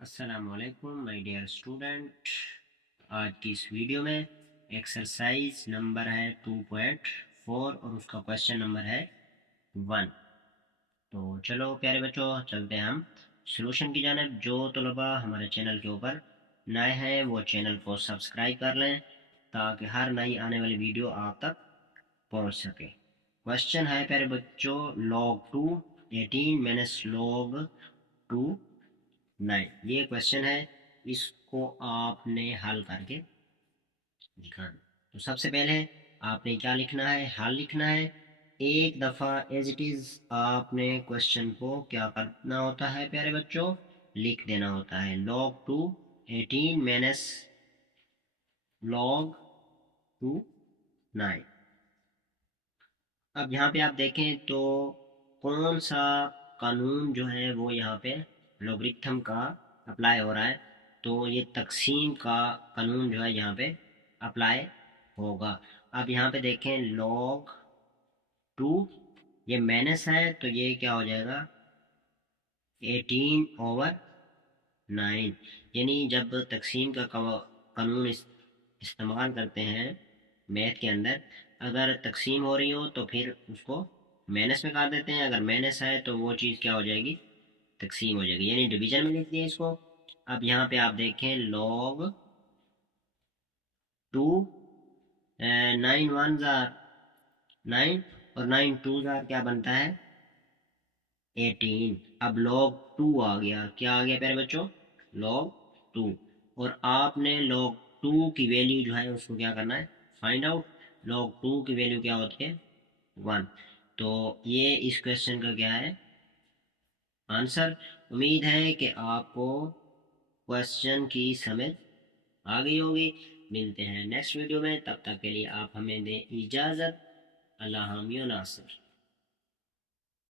السلام علیکم my dear student, آج کی اس ویڈیو میں ایکسرسائز نمبر ہے 2.4 اور اس کا کویشچن نمبر ہے 1۔ تو چلو پیارے بچوں چلتے ہیں ہم سلوشن کی جانب۔ جو طلباء ہمارے چینل کے اوپر نئے ہیں وہ چینل کو سبسکرائب کر لیں تاکہ ہر نئی آنے والی ویڈیو آپ تک پہنچ سکے۔ کویشچن ہے پیارے بچوں log 2 18 - log 2 9۔ یہ کویشچن ہے، اس کو آپ نے حل کر کے دکھانا۔ تو سب سے پہلے آپ نے کیا لکھنا ہے؟ حل لکھنا ہے۔ ایک دفعہ ایز اٹ از آپ نے کویشچن کو کیا کرنا ہوتا ہے پیارے بچوں؟ لکھ دینا ہوتا ہے log 2 18 - log 2 9۔ اب یہاں پہ آپ دیکھیں تو کون سا قانون جو ہے وہ یہاں پہ لوگرتھم کا اپلائی ہو رہا ہے، تو یہ تقسیم کا قانون جو ہے یہاں پہ اپلائی ہوگا۔ اب یہاں پہ دیکھیں log 2 یہ مائنس ہے تو یہ کیا ہو جائے گا 18/9، یعنی جب تقسیم کا قانون استعمال کرتے ہیں میتھ کے اندر، اگر تقسیم ہو رہی ہو تو پھر اس کو مائنس میں کر دیتے ہیں، اگر مائنس ہے تو وہ چیز کیا ہو جائے گی؟ تقسیم ہو جائے گی، یعنی ڈویژن میں لکھ دیں اس کو۔ اب یہاں پہ آپ دیکھیں log 2 9 1 9 اور 9 2 کیا بنتا ہے 18۔ اب log 2 آ گیا، کیا آ گیا پیارے بچوں؟ log 2، اور آپ نے log 2 کی ویلیو جو ہے اس کو کیا کرنا ہے؟ Find out. log 2 کی ویلیو کیا ہوتی ہے 1۔ تو یہ اس کویشچن کا کیا ہے آنسر۔ امید ہے کہ آپ کو کویشچن کی سمجھ آ گئی ہوگی۔ ملتے ہیں نیکسٹ ویڈیو میں، تب تک کے لیے آپ ہمیں دیں اجازت۔ اللہ حامی و ناصر۔